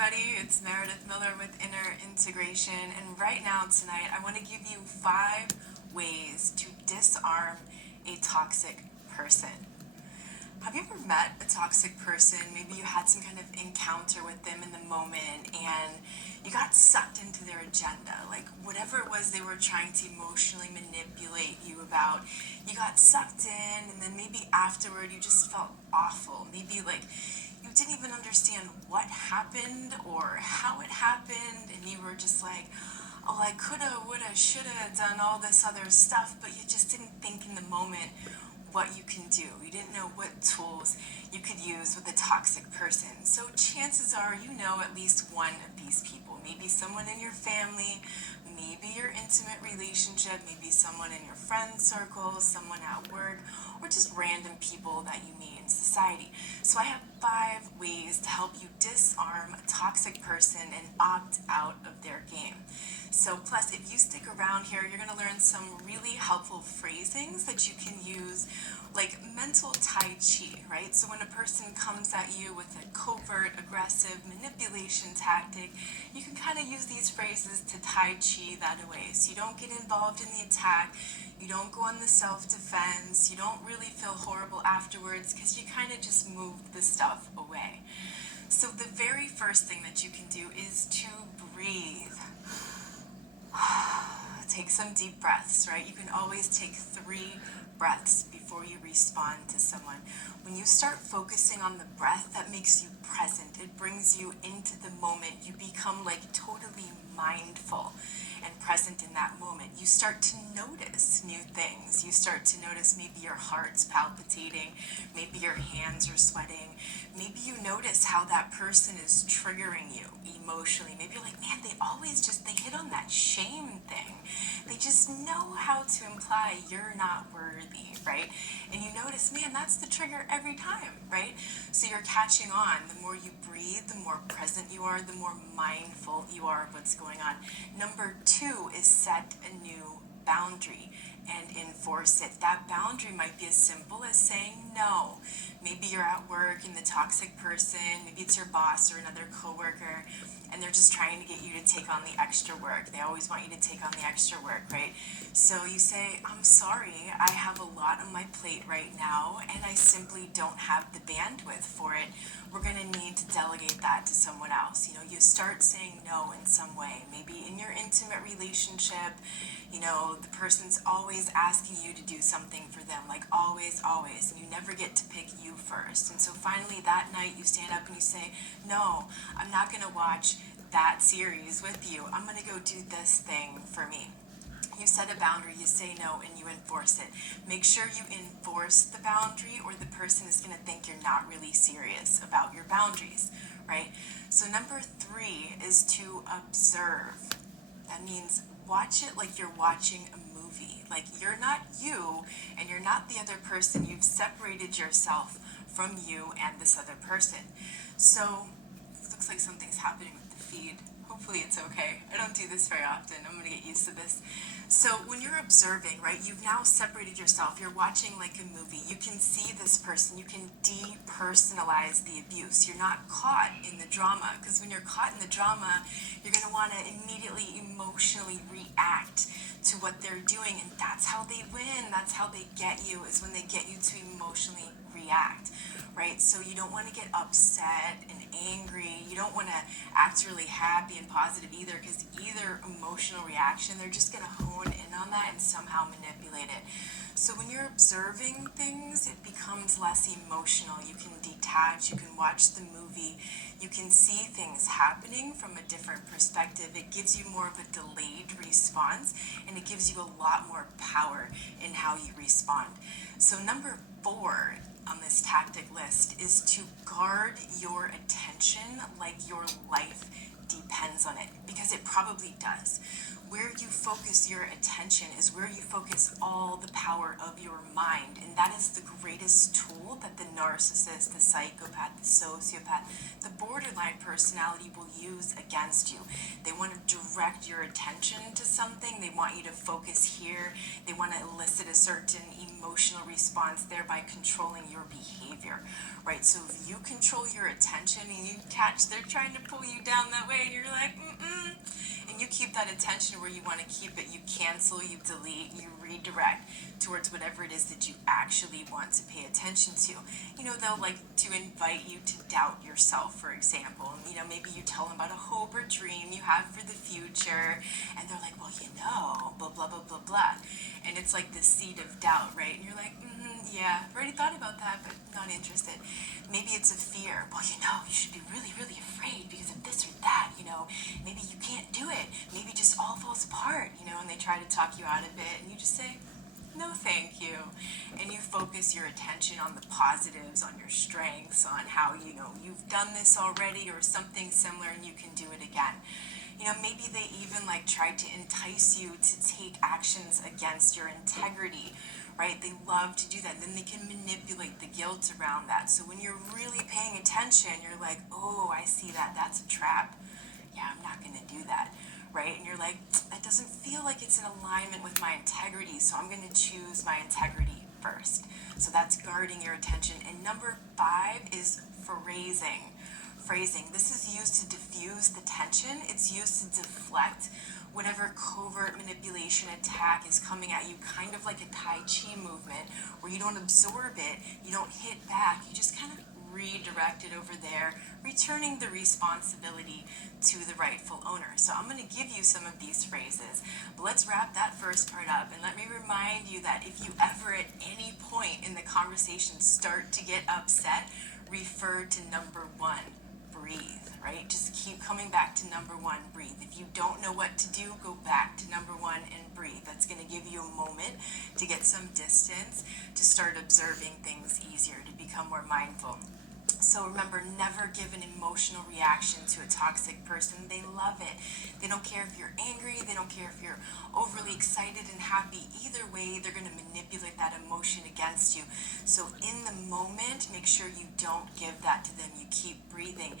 everybody, it's Meredith Miller with Inner Integration, and right now, tonight, I want to give you 5 ways to disarm a toxic person. Have you ever met a toxic person? Maybe you had some kind of encounter with them in the moment and you got sucked into their agenda. Like whatever it was they were trying to emotionally manipulate you about, you got sucked in, and then maybe afterward you just felt awful. Maybe like you didn't even understand what happened or how it happened, and you were just like, oh, I coulda, woulda, shoulda done all this other stuff, but you just didn't think in the moment what you can do. You didn't know what tools you could use with a toxic person. So chances are you know at least one of these people. Maybe someone in your family, maybe your intimate relationship, maybe someone in your friend circle, someone at work, or just random people that you meet in society. So I have 5 ways to help you disarm a toxic person and opt out of their game. So plus, if you stick around here, you're going to learn some really helpful phrasings that you can use, like mental Tai Chi, right? So when a person comes at you with a covert, aggressive manipulation tactic, you can kind of use these phrases to Tai Chi that away. So you don't get involved in the attack, you don't go on the self-defense, you don't really feel horrible afterwards because you kind of just moved the stuff away. So the very first thing that you can do is to breathe. Take some deep breaths, right? You can always take 3 breaths before you respond to someone. When you start focusing on the breath, that makes you present. It brings you into the moment. You become like totally mindful and present in that moment. You start to notice new things. You start to notice maybe your heart's palpitating, maybe your hands are sweating, maybe you notice how that person is triggering you emotionally. Maybe you're like, man, they hit on that shame thing. They just know how to imply you're not worthy, right? And you notice, man, that's the trigger every time, right? So you're catching on. The more you breathe, the more present you are, the more mindful you are of what's going on. Number 2 is set a new boundary and enforce it. That boundary might be as simple as saying no. Maybe you're at work and the toxic person, maybe it's your boss or another coworker, and they're just trying to get you to take on the extra work. They always want you to take on the extra work, right? So you say, I'm sorry, I have a lot on my plate right now, and I simply don't have the bandwidth for it. We're going to need to delegate that to someone else. You know, you start saying no in some way. Maybe in your intimate relationship, you know, the person's always asking you to do something for them, like always, always, and you never get to pick you first. And so finally that night you stand up and you say, no, I'm not going to watch that series with you. I'm going to go do this thing for me. You set a boundary, you say no, and you enforce it. Make sure you enforce the boundary or the person is going to think you're not really serious about your boundaries, right? So number 3 is to observe. That means watch it like you're watching a movie. Like you're not you and you're not the other person. You've separated yourself from you and this other person. So it looks like something's happening with the feed. Hopefully it's okay. I don't do this very often. I'm going to get used to this. So when you're observing, right, you've now separated yourself. You're watching like a movie. You can see this person. You can depersonalize the abuse. You're not caught in the drama, because when you're caught in the drama, you're going to want to immediately emotionally react to what they're doing, and that's how they win. That's how they get you, is when they get you to emotionally react, right? So you don't want to get upset and angry. You don't want to act really happy and positive either, because either emotional reaction, they're just going to hone in on that and somehow manipulate it. So when you're observing things, it becomes less emotional. You can detach, you can watch the movie, you can see things happening from a different perspective. It gives you more of a delayed response, and it gives you a lot more power in how you respond. So number 4 on this tactic list is to guard your attention like your life depends on it, because it probably does. Where you focus your attention is where you focus all the power of your mind. And that is the greatest tool that the narcissist, the psychopath, the sociopath, the borderline personality will use against you. They want to direct your attention to something. They want you to focus here. They want to elicit a certain emotional response, thereby controlling your behavior, right? So if you control your attention and you catch they're trying to pull you down that way, and you're like, and you keep that attention where you want to keep it, you cancel, you delete, you redirect towards whatever it is that you actually want to pay attention to. They'll like to invite you to doubt yourself, for example. And, maybe you tell them about a hope or dream you have for the future, and they're like, well, blah, blah, blah, blah, blah. And it's like the seed of doubt, right? And you're like, yeah, I've already thought about that, but not interested. Maybe it's a fear. Well, you should be really, really afraid because of this or that, maybe you can't do it. Maybe it just all falls apart, and they try to talk you out of it, and you just say, no, thank you. And you focus your attention on the positives, on your strengths, on how, you've done this already or something similar and you can do it again. Maybe they even like try to entice you to take actions against your integrity, right? They love to do that. Then they can manipulate the guilt around that. So when you're really paying attention, you're like, oh, I see that. That's a trap. Yeah, I'm not going to do that, right? And you're like, that doesn't feel like it's in alignment with my integrity, so I'm going to choose my integrity first. So that's guarding your attention. And number 5 is phrasing. This is used to diffuse the tension. It's used to deflect whatever covert manipulation attack is coming at you, kind of like a Tai Chi movement, where you don't absorb it, you don't hit back, you just kind of redirect it over there, returning the responsibility to the rightful owner. So I'm going to give you some of these phrases, but let's wrap that first part up, and let me remind you that if you ever at any point in the conversation start to get upset, refer to number 1, breathe, right? Just keep coming back to number 1, breathe. If you don't know what to do, go back to number 1 and breathe. That's going to give you a moment to get some distance, to start observing things easier, to become more mindful. So remember, never give an emotional reaction to a toxic person. They love it. They don't care if you're angry. They don't care if you're overly excited and happy. Either way, they're going to manipulate that emotion against you. So in the moment, make sure you don't give that to them. You keep breathing.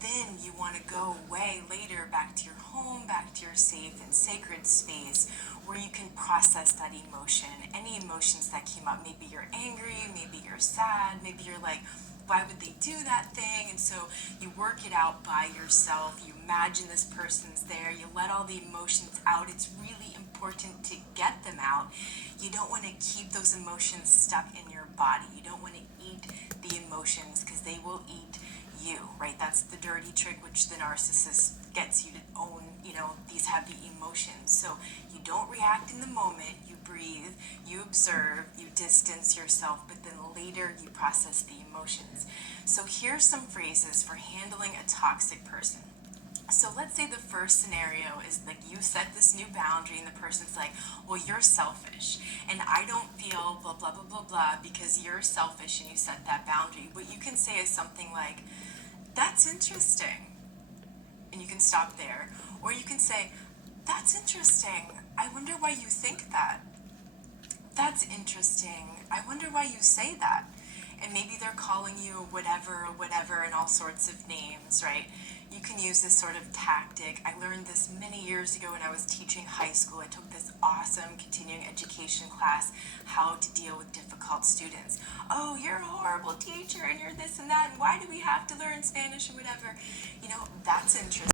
Then you want to go away later, back to your home, back to your safe and sacred space where you can process that emotion. Any emotions that came up, maybe you're angry, maybe you're sad, maybe you're like, why would they do that thing? And so you work it out by yourself. You imagine this person's there. You let all the emotions out. It's really important to get them out. You don't want to keep those emotions stuck in your body. You don't want to eat the emotions because they will eat you, right? That's the dirty trick which the narcissist gets you to own, these heavy emotions. So you don't react in the moment, you breathe, you observe, you distance yourself, but then later you process the emotions. So here's some phrases for handling a toxic person. So let's say the first scenario is like you set this new boundary and the person's like, well, you're selfish and I don't feel blah, blah, blah, blah, blah because you're selfish and you set that boundary. What you can say is something like, that's interesting. And you can stop there. Or you can say, that's interesting. I wonder why you think that. That's interesting. I wonder why you say that. And maybe they're calling you whatever, and all sorts of names, right? You can use this sort of tactic. I learned this many years ago when I was teaching high school. I took this awesome continuing education class, how to deal with difficult students. Oh, you're a horrible teacher and you're this and that, and why do we have to learn Spanish or whatever? That's interesting.